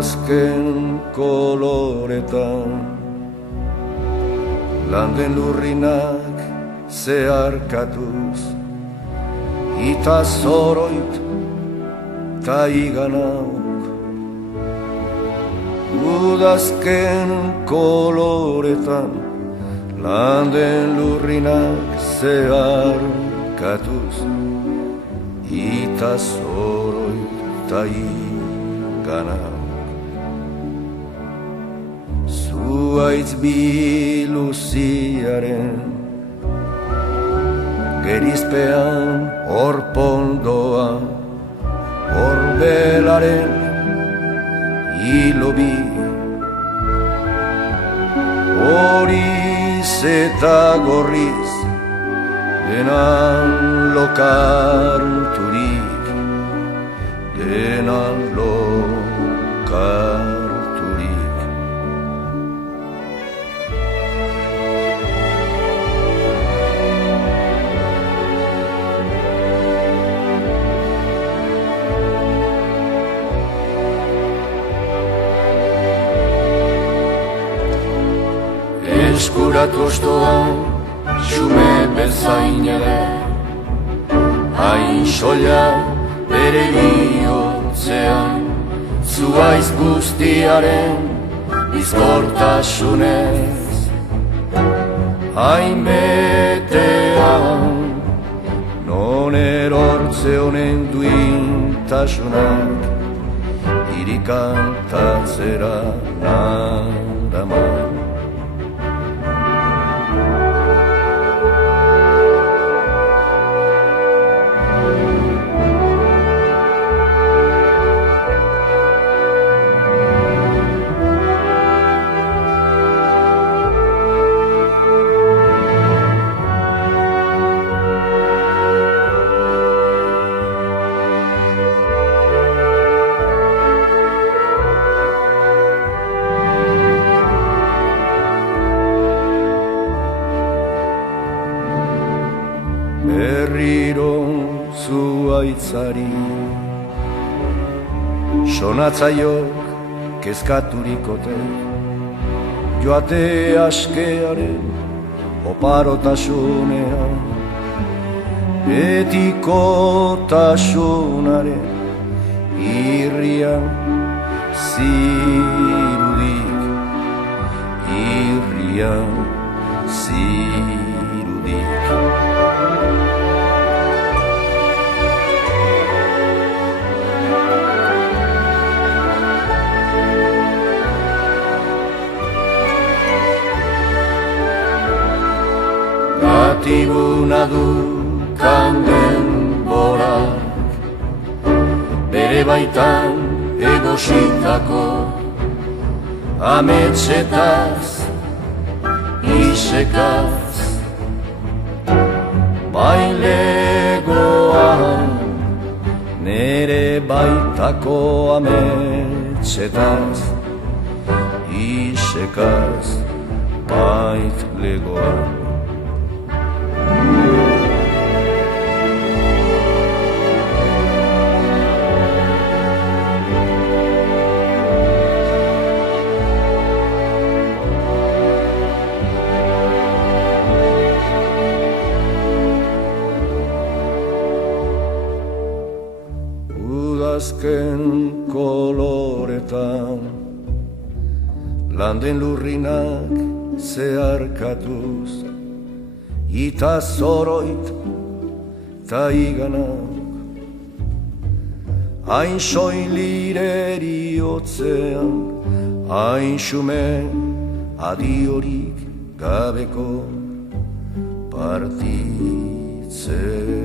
Udazken koloretan landen lurrinak zeharkatuz ita zoroit ta iganauk. Udazken koloretan landen lurrinak zeharkatuz ita zoroit ta iganauk. Zuaitz biluziaren gerizpean orpondoa orbelaren hilobi horiz eta gorriz denan lokarturik denan lokarturik. Eskuratu ostoan, xume bezain ere, hain soila bere bihotzean, zuaiz guztiaren bizkortasunez. Hain betean, non erortze honen duintasunak, irikantatzera nadaman. Berriro zuaitzari sonatzaiok kezkaturikote joate askearen oparotasunean betikotasunaren irrian zirudik irrian zirudik. Gatibuna du kanden borak bere baitan egositako ametsetaz isekaz bailegoan nere baitako ametsetaz isekaz baitlegoan. Udazken koloretan landen lurrinak zeharkatuz ita zoroit ta iganak hain soilireri otzean hain xume adiorik gabeko partitzen.